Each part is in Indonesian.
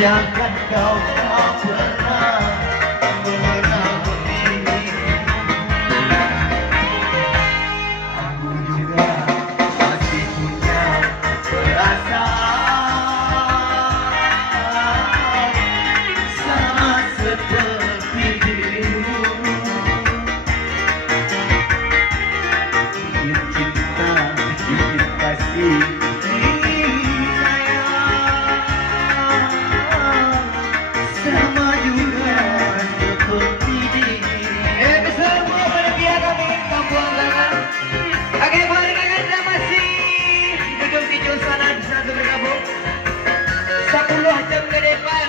yang kan kau tak pernah mengenali. Aku juga masih punya perasaan sama seperti dirimu. Ingin cinta, ingin kasih, ingin sayang, sama juga seperti dirimu. Semua panitia kami Kampung Anggaran. Oke, balik Anda masih duduk di jauh sana bisa bergabung 10 jam ke depan.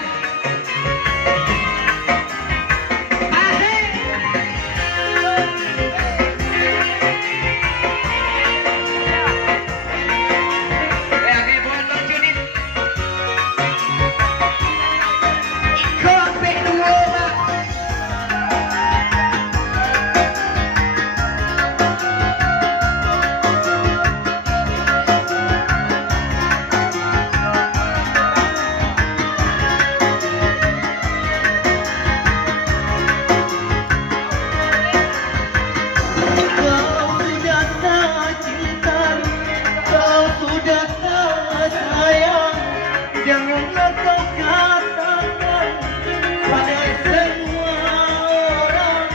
Janganlah kau katakan pada semua orang,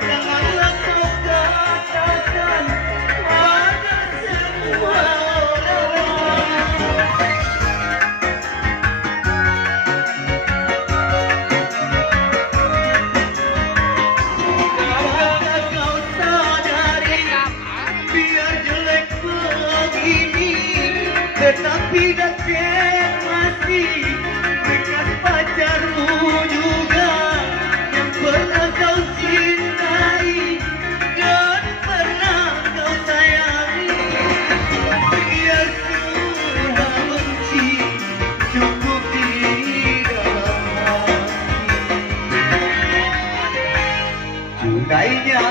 janganlah kau katakan pada semua orang. Apakah kau sadari biar jelek begini tetapi Dajen masih bekas pacarmu juga yang pernah kau cintai dan pernah kau sayangi. Biar sudah benci cukup di dalam hati, curainya